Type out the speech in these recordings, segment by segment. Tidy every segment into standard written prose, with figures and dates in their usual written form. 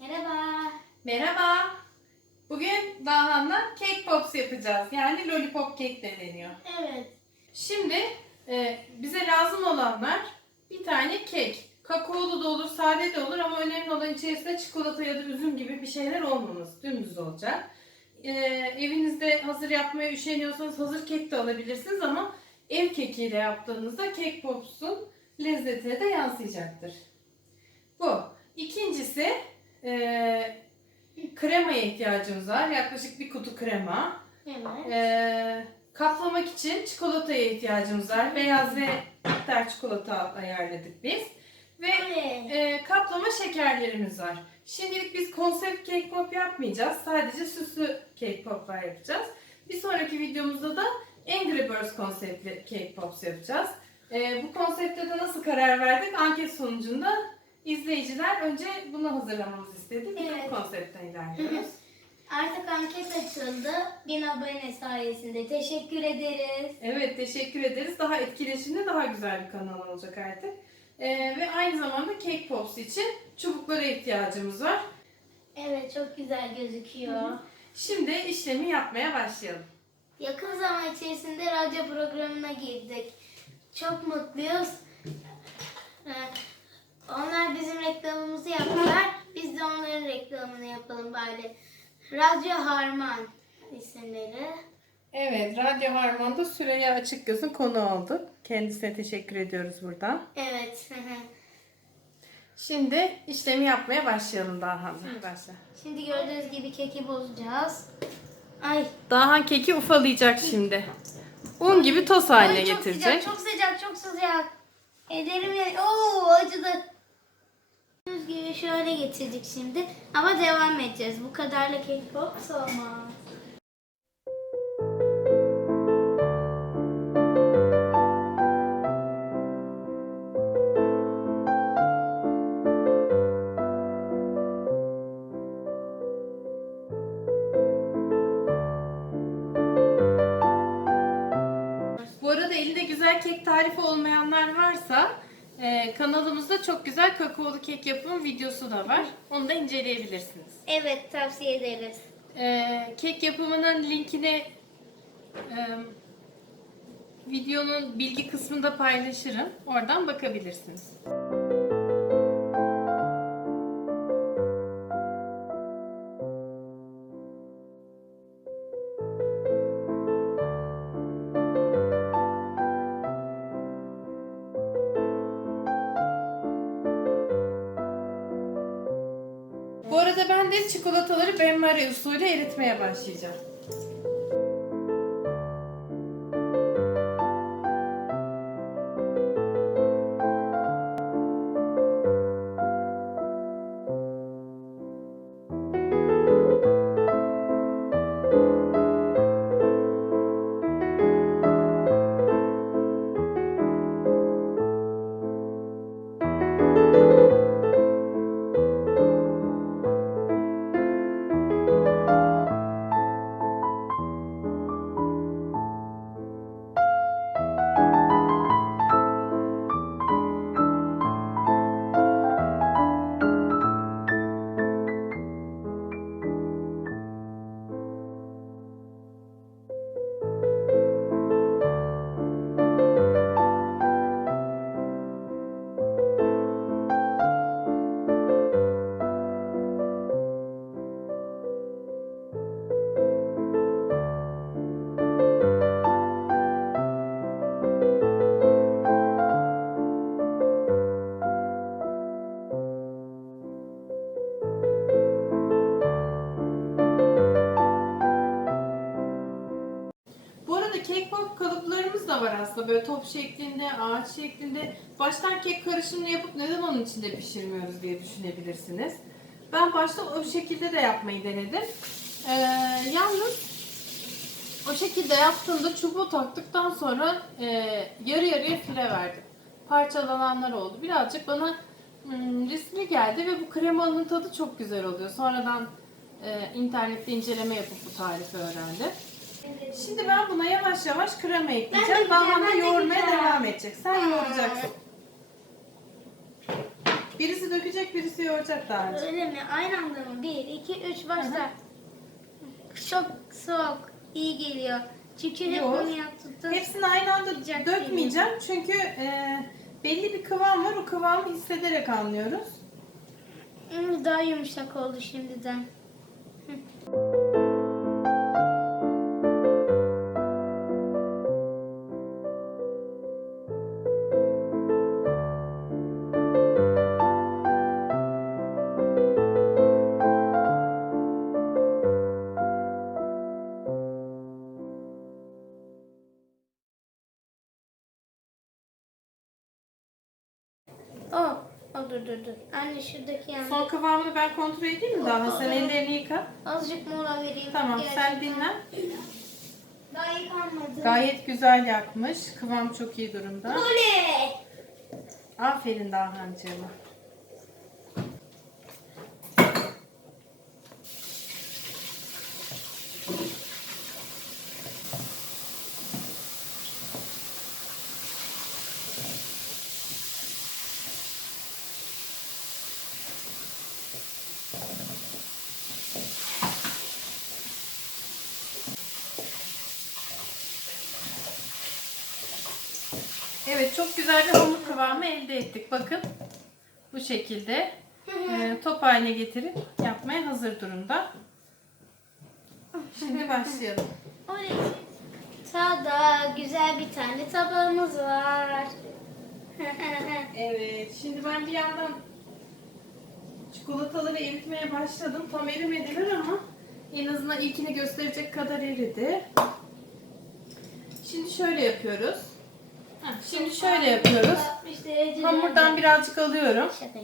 Merhaba. Merhaba. Bugün Dahan'la cake pops yapacağız. Yani lollipop cake de deniyor. Evet. Şimdi bize lazım olanlar bir tane kek. Kakaolu da olur, sade de olur ama önemli olan içerisinde çikolata ya da üzüm gibi bir şeyler olmaması. Dümdüz olacak. Evinizde hazır yapmaya üşeniyorsanız hazır kek de alabilirsiniz ama ev kekiyle yaptığınızda cake pops'un lezzetine de yansıyacaktır. Bu. İkincisi kremaya ihtiyacımız var. Yaklaşık bir kutu krema. Evet. Kaplamak için çikolataya ihtiyacımız var. Beyaz ve bitter çikolata ayarladık biz. Ve kaplama şekerlerimiz var. Şimdilik biz konsept cake pop yapmayacağız. Sadece süslü cake poplar yapacağız. Bir sonraki videomuzda da Angry Birds konseptli cake pops yapacağız. Bu konsepte de nasıl karar verdik? Anket sonucunda izleyiciler önce bunu hazırlamamızı istedi. Biz Evet. bu konseptten ilerliyoruz. Artık anket açıldı. 1000 abone sayesinde. Teşekkür ederiz. Evet, teşekkür ederiz. Daha etkileşimli, daha güzel bir kanal olacak artık. Ve aynı zamanda cake pops için çubuklara ihtiyacımız var. Evet, çok güzel gözüküyor. Şimdi işlemi yapmaya başlayalım. Yakın zaman içerisinde radyo programına girdik. Çok mutluyuz. Onlar bizim reklamımızı yaptılar. Biz de onların reklamını yapalım bari. Radyo Harman isimleri. Evet, Radyo Harman'da Süreyya Açıkgöz'ün konu oldu. Kendisine teşekkür ediyoruz buradan. Evet. Şimdi işlemi yapmaya başlayalım Dahan. Hadi başla. Şimdi gördüğünüz gibi keki bozacağız. Ay. Dahan keki ufalayacak şimdi. Un gibi toz haline Ay, çok getirecek. sıcak, çok sıcak, çok sıcak. Ellerim Oo, acıdı. Gördüğünüz gibi şöyle getirdik şimdi. Ama devam edeceğiz. Bu kadarla cake pops olmaz. Bu arada elinde güzel kek tarifi olmayanlar varsa kanalımızda çok güzel kakaolu kek yapım videosu da var. Onu da inceleyebilirsiniz. Evet, tavsiye ederiz. Kek yapımının linkini videonun bilgi kısmında paylaşırım. Oradan bakabilirsiniz. Bu arada ben de çikolataları benmari usulü eritmeye başlayacağım. Bu arada cake pop kalıplarımız da var aslında. Böyle top şeklinde, ağaç şeklinde. Baştan kek karışımını yapıp neden onun içinde pişirmiyoruz diye düşünebilirsiniz. Ben başta o şekilde de yapmayı denedim. Yalnız o şekilde yaptığımda çubuğu taktıktan sonra yarı yarıya file verdim. Parçalananlar oldu. Birazcık bana riskli geldi ve bu kremanın tadı çok güzel oluyor. Sonradan internette inceleme yapıp bu tarifi öğrendim. Şimdi ben buna yavaş yavaş krema ekleyeceğim. Ben de Dahan da gideceğim. yoğurmaya devam edecek. Sen yoğuracaksın. Birisi dökecek, birisi yoğuracak daha önce. Öyle mi? Aynı anda mı? 1, 2, 3 başla. Çok soğuk. İyi geliyor. Çünkü hep Yoğur. bunu yaptıktan Hepsini aynı anda Sıcak dökmeyeceğim çünkü belli bir kıvam var. O kıvamı hissederek anlıyoruz. Daha yumuşak oldu şimdiden. Dur. Anne şuradaki yandı. Son kıvamını ben kontrol edeyim mi daha? Sen ellerini yıka. Azıcık mola vereyim. Tamam, sen Gerçekten dinlen. Daha yıkanmadı. Gayet güzel yapmış. Kıvam çok iyi durumda. Oley! Aferin Dahancığıma. Evet, çok güzel bir hamur kıvamı elde ettik. Bakın bu şekilde top haline getirip yapmaya hazır durumda. Şimdi başlayalım. Oley! Tada güzel bir tane tabağımız var. Evet, şimdi ben bir yandan çikolataları eritmeye başladım. Tam erimediler ama en azından ilkini gösterecek kadar eridi. Şimdi şöyle yapıyoruz. Şimdi şöyle yapıyoruz. 60 derecede. Hamurdan birazcık alıyorum. Şaka.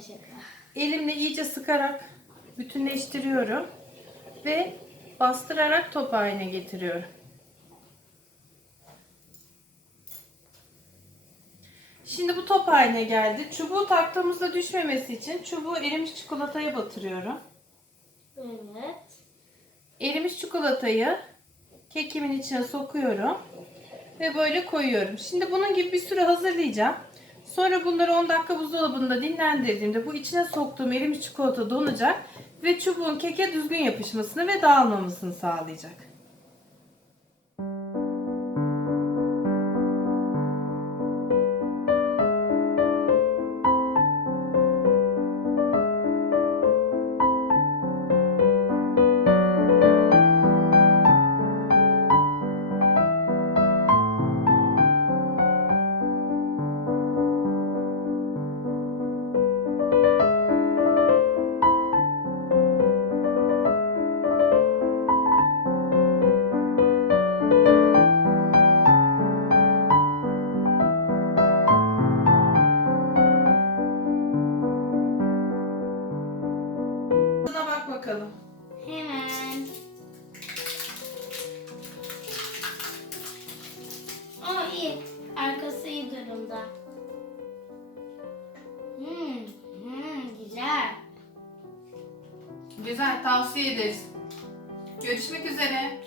Elimle iyice sıkarak bütünleştiriyorum ve bastırarak top haline getiriyorum. Şimdi bu top haline geldi. Çubuğu taktığımızda düşmemesi için çubuğu erimiş çikolataya batırıyorum. Evet. Erimiş çikolatayı kekimin içine sokuyorum ve böyle koyuyorum. Şimdi bunun gibi bir sürü hazırlayacağım. Sonra bunları 10 dakika buzdolabında dinlendirdiğimde bu içine soktuğum erimiş çikolata donacak ve çubuğun keke düzgün yapışmasını ve dağılmamasını sağlayacak. Tadına bak bakalım. Hemen. İyi. Arkası iyi durumda. Güzel. Güzel, tavsiye ederiz. Görüşmek üzere.